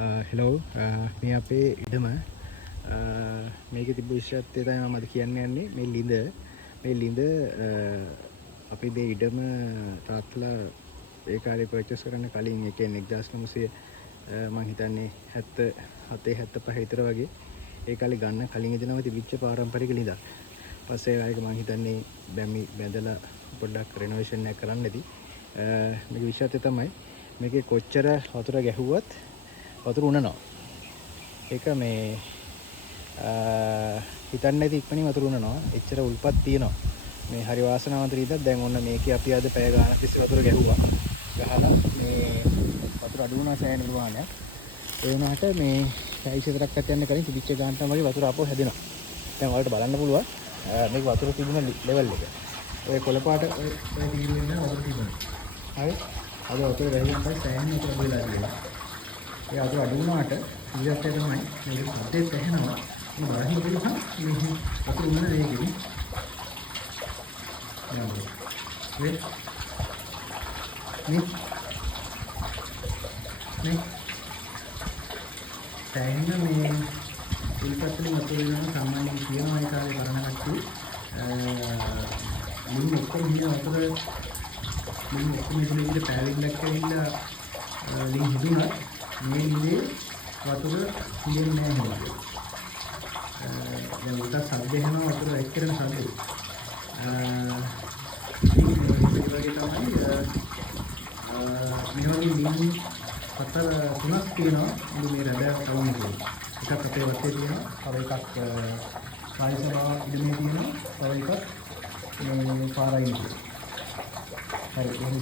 Hello මේ අපේ ඉඩම මේකේ තිබ්බ විශේෂත්වය තමයි මම අද කියන්න යන්නේ මේ ලිඳ අපි මේ ඉඩම තාත්තලා ඒ කාලේ පර්චේස් කරන්න කලින් ඒ කියන්නේ 1900 මම හිතන්නේ 77 75 විතර වගේ ඒ කාලේ ගන්න කලින් එදිනම තිබිච්ච පාරම්පරික ලිඳක්. පස්සේ ආයෙක මම හිතන්නේ බැඳලා පොඩ්ඩක් රෙනෝවේෂන් එකක් කරන්න ඇති. මේක විශේෂත්වය තමයි මේකේ කොච්චර වතුර ගැහුවත් වතුර උනනවා. ඒක මේ හිතන්නේ නැති ඉක්මනින් වතුර උනනවා. එච්චර උල්පත් තියෙනවා. මේ හරි වාසනාවන්ත රීතක්. දැන් ඔන්න මේකේ අපි අද පැය ගානක් තිස්සේ වතුර ගැහුවා. ගහලා මේ වතුර අඩු වුණා සෑහෙන ප්‍රමාණයක්. ඒ වුණාට මේ පැය 24ක් යන්න කලින් තිබිච්ච ගානට වගේ වතුර ආපහු හැදෙනවා. දැන් ඔයාලට බලන්න පුළුවන් මේක වතුර තිබුණ ලෙවල් එක. ඔය කොළ පාට ඔය තීරුවෙන් වතුර තිබුණා. හරි. අද වතුර වැහිලා තමයි සෑහෙන වතුර බෙදලා තියෙනවා. ඒ අද අඩු වුණාට ඊට තමයි මේක සද්දේ තැහෙනවා. මේ බලන්න පුළුවන් මේ වතුර උනන වේගෙයි. මේ තැහෙන මේ උල්පත්ලි වතුර වෙන සාමාන්‍යයෙන් කියනවා ඒ කාලේ කරන කට්ටිය මුළු ඔක්කොම හින වතුර මුළු ඔක්කොම ඉතින් පැලින්ලක් ඇවිල්ලා ලින් හිදුණා මේ ඉන්නේ වතුර හිදෙන්නේ නැහැ නේද? දැන් උඩ සද්ද එනවා වතුර එක්කරන සද්ද. මේ වගේ තමයි මේ වගේ ලින් හතර තුනක් තියෙනවා මේ රැඳයක් වුණේ කියලා. එකක් අපේ වත්තේ තියෙනවා, තව එකක් කායිසභාව ඉදමේ තියෙනවා, තව එකක් මේ පාරයි තියෙනවා. හරි එහෙනම්